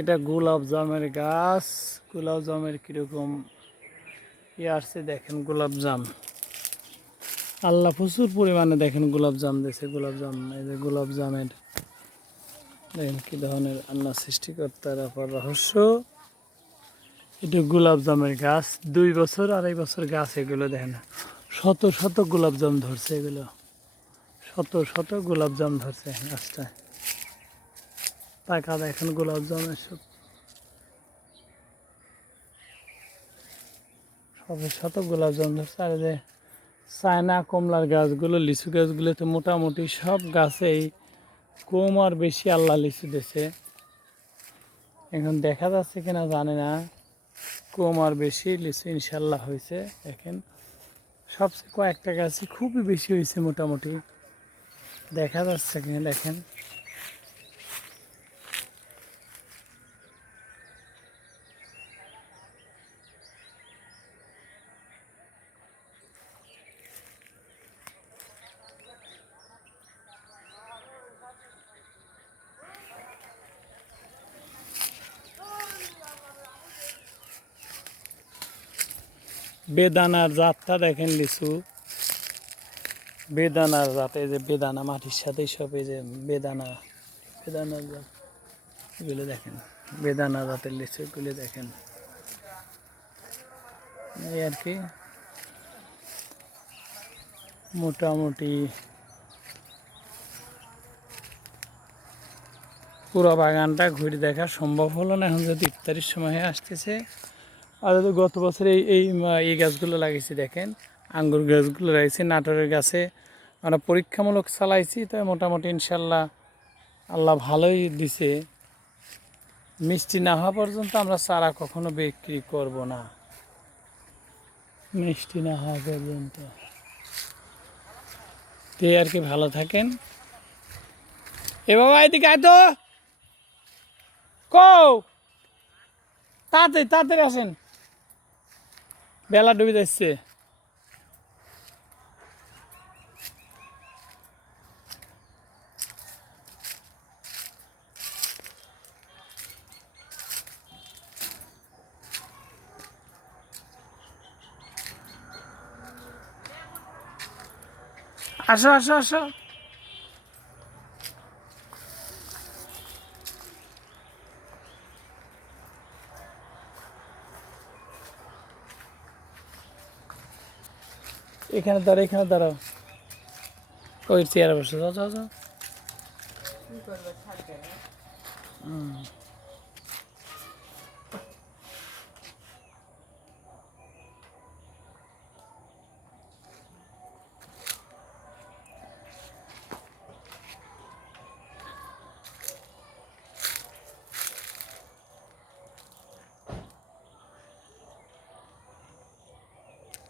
এটা গোলাপ জামের গাছ। গোলাপ জামের কিরকম আসছে দেখেন। গোলাপ জাম আল্লাহ প্রচুর পরিমাণে দেখেন গোলাপ জাম দিয়েছে। গোলাপ জাম, এই যে গোলাপ জামের দেখেন কি ধরনের আল্লাহ সৃষ্টিকর্তার অপার রহস্য। এটা গোলাপ জামের গাছ, 2 বছর 2.5 বছর গাছ। এগুলো দেখেন শত শত গোলাপ জাম ধরছে। এগুলো শত শত গোলাপ জাম ধরছে গাছটায়। টাকা দেখেন গোলাপ জামের সব শত শত গোলাপ জাম ধরছে। আর যে চায়না কমলার গাছগুলো, লিচু গাছগুলোতে মোটামুটি সব গাছেই কম আর বেশি আল্লাহ লিচু দিয়েছে। এখন দেখা যাচ্ছে কিনা জানি না, কম আর বেশি লিচু ইনশাল্লাহ হয়েছে। দেখেন সবচেয়ে কয়েকটা গাছই খুবই বেশি হয়েছে মোটামুটি, দেখা যাচ্ছে কিনা দেখেন। বেদানার জাতটা দেখেন, লিচু বেদানার জাত। এই যে বেদানা মাটির সাথে সব, এই যে বেদানা, বেদানার জাত এগুলো দেখেন। বেদানা জাতের লিচু এগুলো দেখেন। এই আর কি মোটামুটি পুরো বাগানটা ঘুরে দেখা সম্ভব হলো না এখন, যদি ইফতারির সময় আসতেছে। আর যদি গত বছর এই গাছগুলো লাগিয়েছি দেখেন, আঙ্গুর গাছগুলো লাগিয়েছি। নাটোরের গাছে আমরা পরীক্ষামূলক চালাইছি, তাই মোটামুটি ইনশাল্লাহ আল্লাহ ভালোই দিছে। মিষ্টি না হওয়া পর্যন্ত আমরা চারা কখনো বিক্রি করব না, মিষ্টি না হওয়া পর্যন্ত। তে আর কি, ভালো থাকেন। এ বাবা এদিকে আয় তো, কও তাড়াতাড়ি তাড়াতাড়ি আসেন, বেলা ডুবে যাচ্ছে। আসো আসো আসো। এখানে দাঁড়াও, এখানে দাঁড়াও, ওই চেয়ারে বসে যাও যাও যাও।